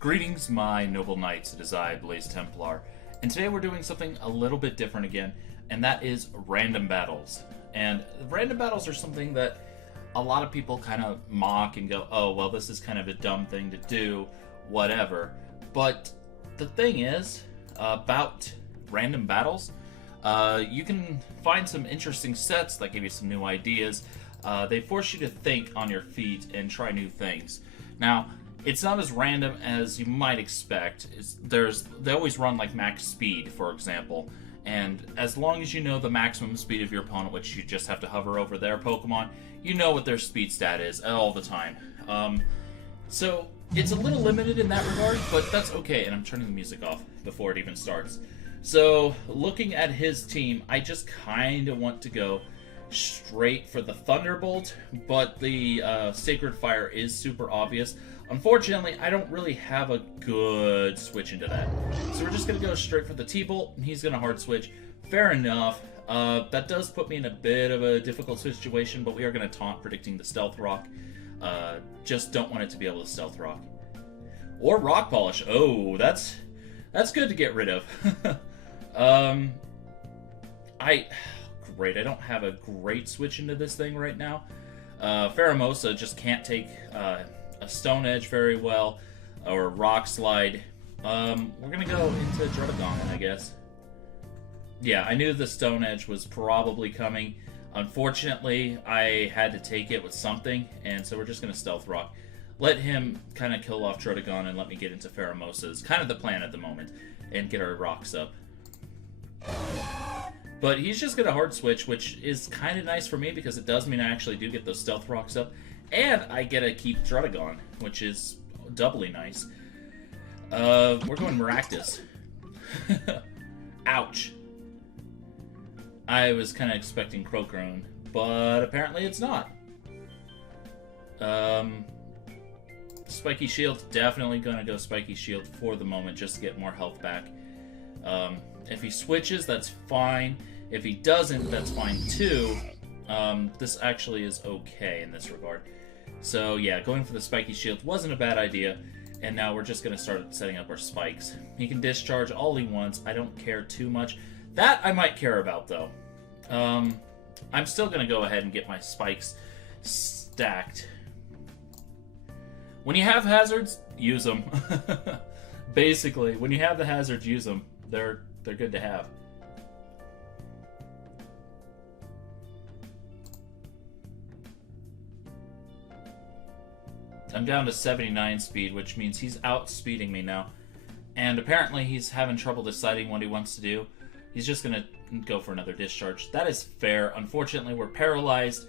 Greetings, my noble knights. It is I, Blaze Templar, and today we're doing something a little bit different again, and that is random battles. And random battles are something that a lot of people kind of mock and go, oh, well, this is kind of a dumb thing to do, whatever. But the thing is, about random battles, you can find some interesting sets that give you some new ideas. They force you to think on your feet and try new things. Now, it's not as random as you might expect. They always run like max speed, for example, and as long as you know the maximum speed of your opponent, which you just have to hover over their Pokemon, you know what their speed stat is all the time. So it's a little limited in that regard, but that's okay, and I'm turning the music off before it even starts. So, looking at his team, I just kind of want to go straight for the Thunderbolt, but the Sacred Fire is super obvious. Unfortunately, I don't really have a good switch into that. So we're just going to go straight for the T-Bolt, and he's going to hard switch. Fair enough. That does put me in a bit of a difficult situation, but we are going to taunt predicting the Stealth Rock. Just don't want it to be able to Stealth Rock. Or Rock Polish. Oh, that's good to get rid of. Great, I don't have a great switch into this thing right now. Pheromosa just can't take a Stone Edge very well, or Rock Slide. We're gonna go into Druddigon, I guess. Yeah, I knew the Stone Edge was probably coming. Unfortunately, I had to take it with something, and so we're just gonna Stealth Rock. Let him kind of kill off Druddigon and let me get into Pheromosa is kind of the plan at the moment, and get our rocks up. But he's just going to hard switch, which is kind of nice for me because it does mean I actually do get those Stealth Rocks up. And I get to keep Druddigon, which is doubly nice. We're going Maractus. Ouch. I was kind of expecting Crocoon, but apparently it's not. Spiky Shield, definitely going to go Spiky Shield for the moment just to get more health back. If he switches, that's fine. If he doesn't, that's fine too. This actually is okay in this regard. So yeah, going for the Spiky Shield wasn't a bad idea. And now we're just going to start setting up our spikes. He can discharge all he wants. I don't care too much. That I might care about though. I'm still going to go ahead and get my spikes stacked. When you have hazards, use them. Basically, when you have the hazards, use them. They're good to have. I'm down to 79 speed, which means he's outspeeding me now. And apparently he's having trouble deciding what he wants to do. He's just going to go for another discharge. That is fair. Unfortunately, we're paralyzed.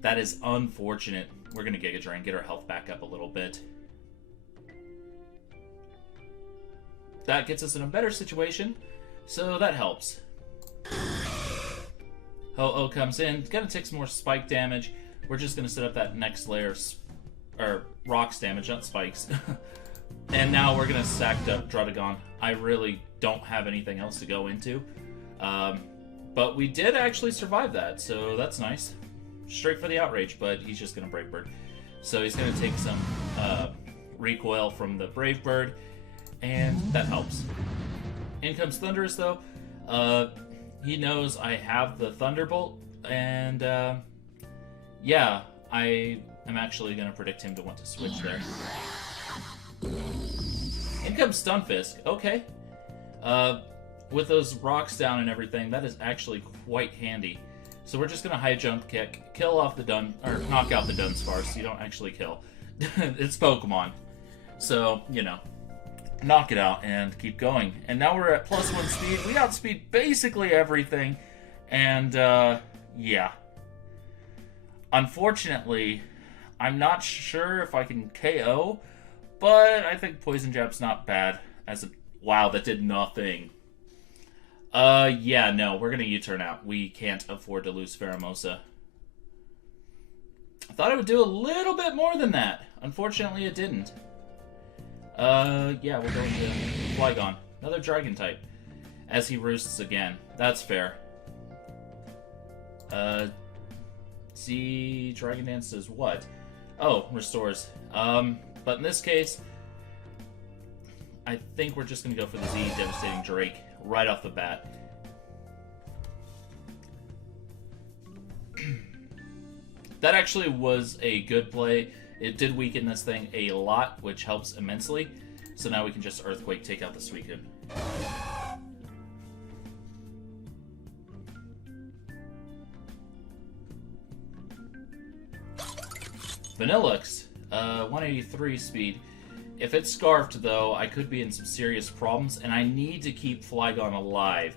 That is unfortunate. We're going to Giga Drain, get our health back up a little bit. That gets us in a better situation, so that helps. Ho-Oh comes in. Gonna take some more spike damage. We're just gonna set up that next layer, or rocks damage, not spikes. And now we're gonna sack Druddigon. I really don't have anything else to go into. But we did actually survive that, so that's nice. Straight for the Outrage, but he's just gonna Brave Bird. So he's gonna take some recoil from the Brave Bird, and that helps. In comes Thundurus, though. He knows I have the Thunderbolt, and yeah, I am actually going to predict him to want to switch there. In comes Stunfisk. Okay. With those rocks down and everything, that is actually quite handy. So we're just going to high jump kick, kill off the knock out the Dunsparce. You don't actually kill. It's Pokemon. So, you know. Knock it out and keep going. And now we're at +1 speed. We outspeed basically everything. And, yeah. Unfortunately, I'm not sure if I can KO, but I think Poison Jab's not bad. Wow, that did nothing. Yeah, no, we're gonna U-turn out. We can't afford to lose Pheromosa. I thought it would do a little bit more than that. Unfortunately, it didn't. Yeah, we'll go into Flygon. Another Dragon type. As he roosts again. That's fair. Dragon Dance does what? Oh, restores. But in this case, I think we're just going to go for the Z Devastating Drake right off the bat. That actually was a good play. It did weaken this thing a lot, which helps immensely. So now we can just Earthquake, take out the Suicune. Vanillux, 183 speed. If it's Scarfed, though, I could be in some serious problems, and I need to keep Flygon alive.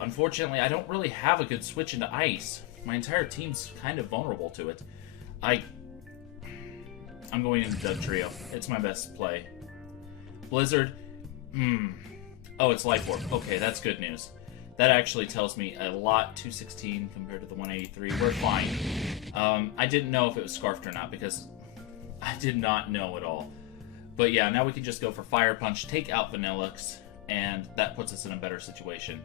Unfortunately, I don't really have a good switch into Ice. My entire team's kind of vulnerable to it. I'm going into Dugtrio. It's my best play. Blizzard. Oh, it's Life Orb. Okay, that's good news. That actually tells me a lot. 216 compared to the 183. We're fine. I didn't know if it was Scarfed or not because I did not know at all. But yeah, now we can just go for Fire Punch, take out Vanillux, and that puts us in a better situation.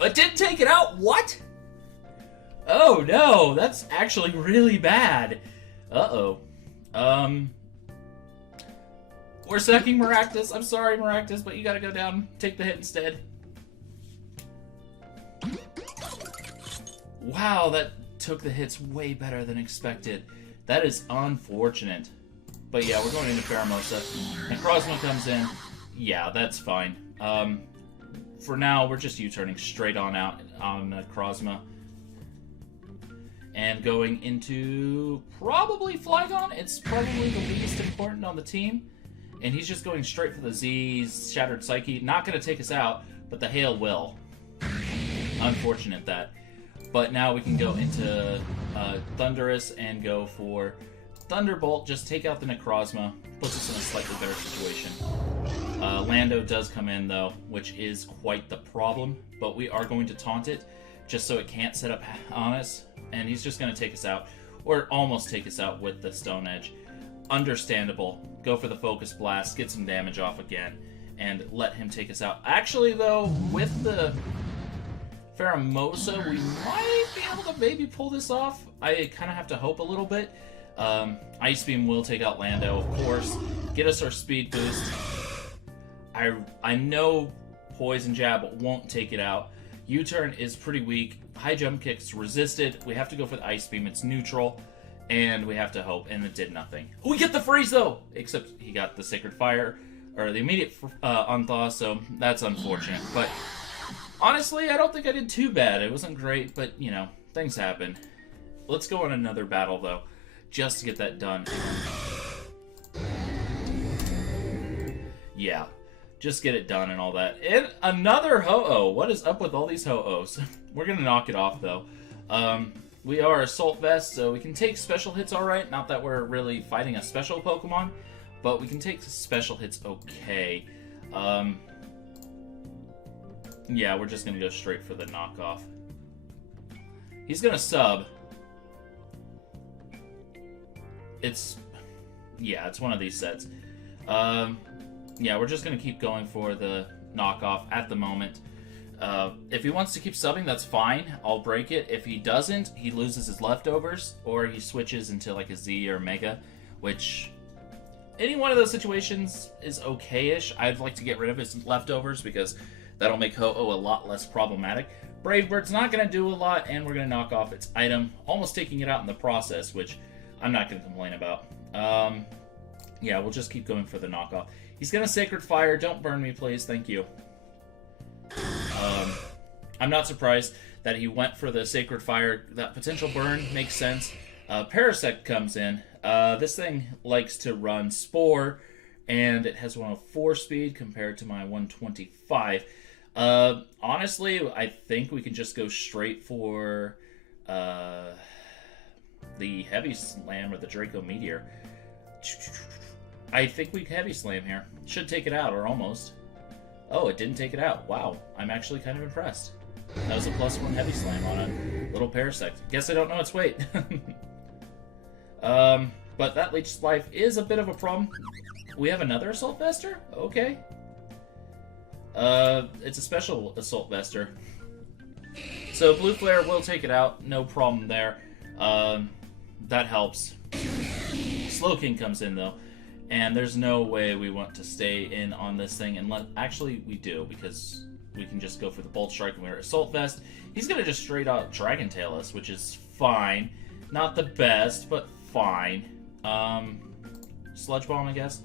It didn't take it out? What? Oh no, that's actually really bad. Uh-oh. We're sacking Maractus. I'm sorry, Maractus, but you gotta go down. Take the hit instead. Wow, that took the hits way better than expected. That is unfortunate. But yeah, we're going into Pheromosa. And Necrozma comes in. Yeah, that's fine. For now, we're just U-turning straight on out on Necrozma. And going into probably Flygon. It's probably the least important on the team. And he's just going straight for the Z's Shattered Psyche. Not going to take us out, but the Hail will. Unfortunate that. But now we can go into Thundurus and go for Thunderbolt. Just take out the Necrozma. Puts us in a slightly better situation. Lando does come in, though, which is quite the problem. But we are going to taunt it, just so it can't set up on us. And he's just going to take us out, or almost take us out with the Stone Edge. Understandable. Go for the Focus Blast, get some damage off again, and let him take us out. Actually, though, with the Pheromosa, we might be able to maybe pull this off. I kind of have to hope a little bit. Ice Beam will take out Lando, of course. Get us our speed boost. I know Poison Jab won't take it out. U-turn is pretty weak. High jump kick's resisted. We have to go for the Ice Beam. It's neutral. And we have to hope, and it did nothing. We get the freeze, though! Except he got the Sacred Fire, or the immediate unthaw, so that's unfortunate. But honestly, I don't think I did too bad. It wasn't great, but, you know, things happen. Let's go on another battle, though, just to get that done. Yeah, just get it done and all that. And another Ho-Oh! What is up with all these Ho-Ohs? We're gonna knock it off, though. We are Assault Vest, so we can take special hits alright. Not that we're really fighting a special Pokemon, but we can take special hits okay. Yeah, we're just going to go straight for the knockoff. He's going to sub. Yeah, it's one of these sets. Yeah, we're just going to keep going for the knockoff at the moment. If he wants to keep subbing, that's fine. I'll break it. If he doesn't, he loses his leftovers, or he switches into like a Z or Mega, which any one of those situations is okay-ish. I'd like to get rid of his leftovers because that'll make Ho-Oh a lot less problematic. Brave Bird's not going to do a lot, and we're going to knock off its item, almost taking it out in the process, which I'm not going to complain about. Yeah, we'll just keep going for the knockoff. He's going to Sacred Fire. Don't burn me, please. Thank you. I'm not surprised that he went for the Sacred Fire. That potential burn makes sense. Parasect comes in. This thing likes to run Spore, and it has 104 speed compared to my 125. Honestly, I think we can just go straight for the Heavy Slam or the Draco Meteor. I think we Heavy Slam here. Should take it out, or almost. Oh, it didn't take it out. Wow, I'm actually kind of impressed. That was a +1 Heavy Slam on a little Parasect. Guess I don't know its weight. But that Leech's Life is a bit of a problem. We have another Assault Vester? Okay. It's a special Assault Vester. So Blue Flare will take it out. No problem there. That helps. Slowking comes in, though. And there's no way we want to stay in on this thing. And actually, we do, because we can just go for the Bolt Strike and we're Assault Vest. He's going to just straight out Dragon Tail us, which is fine. Not the best, but fine. Sludge Bomb, I guess.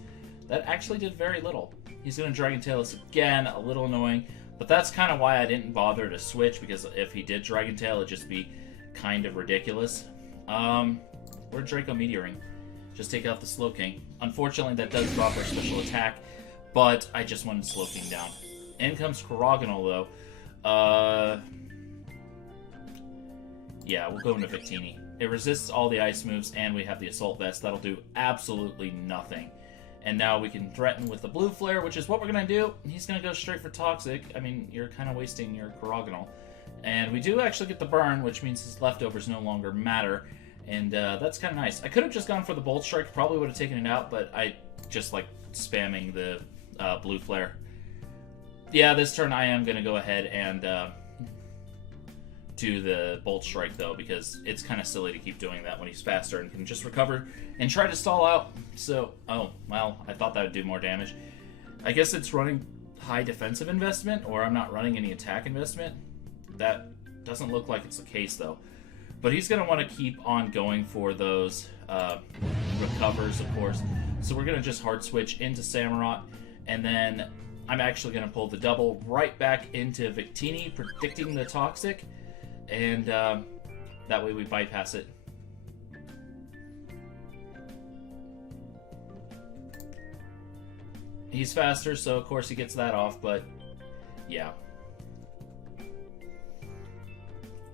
That actually did very little. He's going to Dragon Tail us again, a little annoying. But that's kind of why I didn't bother to switch, because if he did Dragon Tail, it'd just be kind of ridiculous. We're Draco Meteoring. Just take out the Slow King. Unfortunately, that does drop our special attack, but I just wanted Slow King down. In comes Karagonal, though. Yeah, we'll go into Victini. It resists all the ice moves, and we have the Assault Vest. That'll do absolutely nothing. And now we can threaten with the Blue Flare, which is what we're going to do. He's going to go straight for Toxic. I mean, you're kind of wasting your Karagonal. And we do actually get the burn, which means his leftovers no longer matter. And that's kind of nice. I could have just gone for the Bolt Strike, probably would have taken it out, but I just like spamming the Blue Flare. Yeah, this turn I am going to go ahead and do the Bolt Strike, though, because it's kind of silly to keep doing that when he's faster and can just recover and try to stall out. So, oh, well, I thought that would do more damage. I guess it's running high defensive investment, or I'm not running any attack investment. That doesn't look like it's the case, though. But he's going to want to keep on going for those recovers, of course. So we're going to just hard switch into Samurott, and then I'm actually going to pull the double right back into Victini, predicting the Toxic, and that way we bypass it. He's faster, so of course he gets that off, but yeah.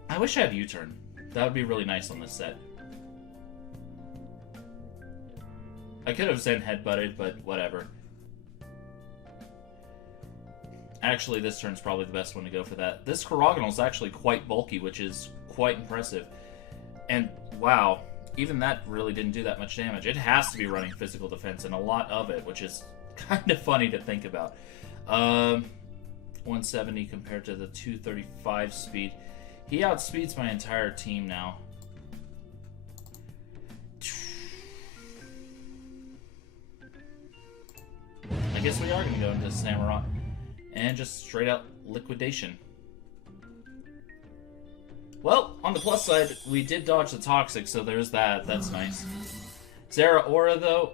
I wish I had U-turn. That would be really nice on this set. I could have Zen headbutted, but whatever. Actually, this turn's probably the best one to go for that. This Karagonal is actually quite bulky, which is quite impressive. And, wow, even that really didn't do that much damage. It has to be running physical defense, and a lot of it, which is kind of funny to think about. 170 compared to the 235 speed. He outspeeds my entire team now. I guess we are going to go into Samurott and just straight out liquidation. Well, on the plus side, we did dodge the Toxic, so there's that. That's nice. Zeraora, though,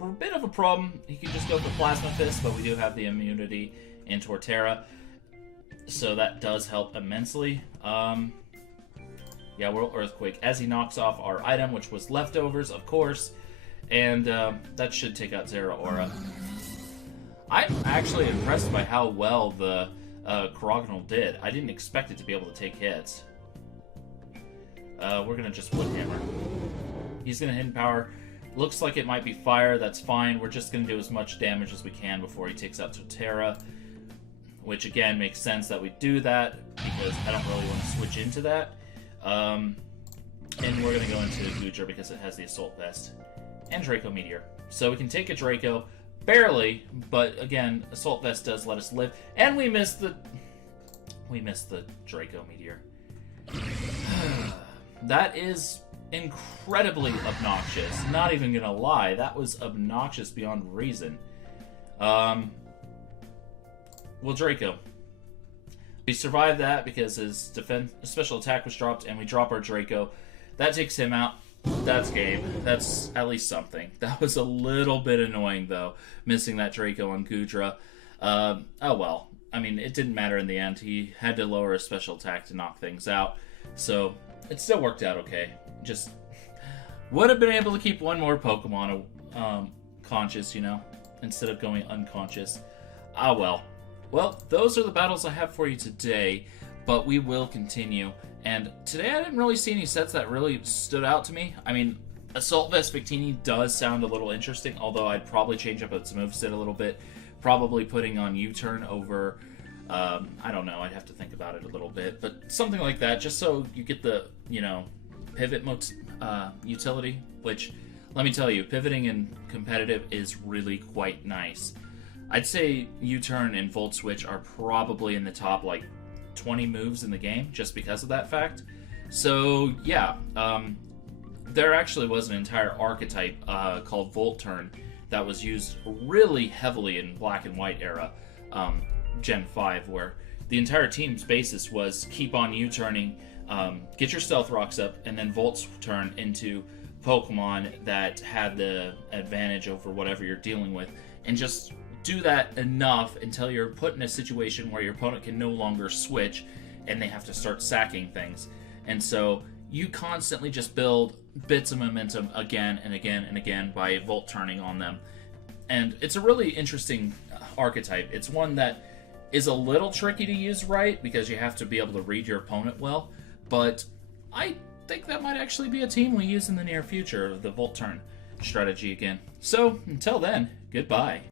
a bit of a problem. He can just go for Plasma Fist, but we do have the immunity in Torterra, so that does help immensely. Yeah, World Earthquake, as he knocks off our item, which was leftovers, of course, and that should take out Zeraora. I'm actually impressed by how well the Karagonal did. I didn't expect it to be able to take hits. We're going to just Wood Hammer. He's going to hidden power. Looks like it might be fire. That's fine. We're just going to do as much damage as we can before he takes out Torterra, which again makes sense that we do that because I don't really want to switch into that. And we're going to go into Gudra because it has the Assault Vest and Draco Meteor. So we can take a Draco, barely, but again, Assault Vest does let us live. And we missed the Draco Meteor. That is incredibly obnoxious. Not even going to lie, that was obnoxious beyond reason. Well, Draco. We survived that because his special attack was dropped, and we drop our Draco. That takes him out. That's game. That's at least something. That was a little bit annoying, though, missing that Draco on Gudra. Oh well. I mean, it didn't matter in the end. He had to lower his special attack to knock things out. So, it still worked out okay. Just would have been able to keep one more Pokemon conscious, you know, instead of going unconscious. Ah well. Well, those are the battles I have for you today, but we will continue. And today I didn't really see any sets that really stood out to me. I mean, Assault Vest Victini does sound a little interesting, although I'd probably change up its moveset a little bit. Probably putting on U-turn over, I don't know, I'd have to think about it a little bit. But something like that, just so you get the, you know, pivot utility, which, let me tell you, pivoting in competitive is really quite nice. I'd say U-turn and Volt Switch are probably in the top, like, 20 moves in the game, just because of that fact. So, yeah, there actually was an entire archetype called Volt Turn that was used really heavily in Black and White era, Gen 5, where the entire team's basis was keep on U-turning, get your stealth rocks up, and then Volts turn into Pokemon that had the advantage over whatever you're dealing with, and just do that enough until you're put in a situation where your opponent can no longer switch and they have to start sacking things. And so you constantly just build bits of momentum again and again and again by Volt turning on them. And it's a really interesting archetype. It's one that is a little tricky to use right because you have to be able to read your opponent well, but I think that might actually be a team we use in the near future, the Volt turn strategy again. So until then, goodbye.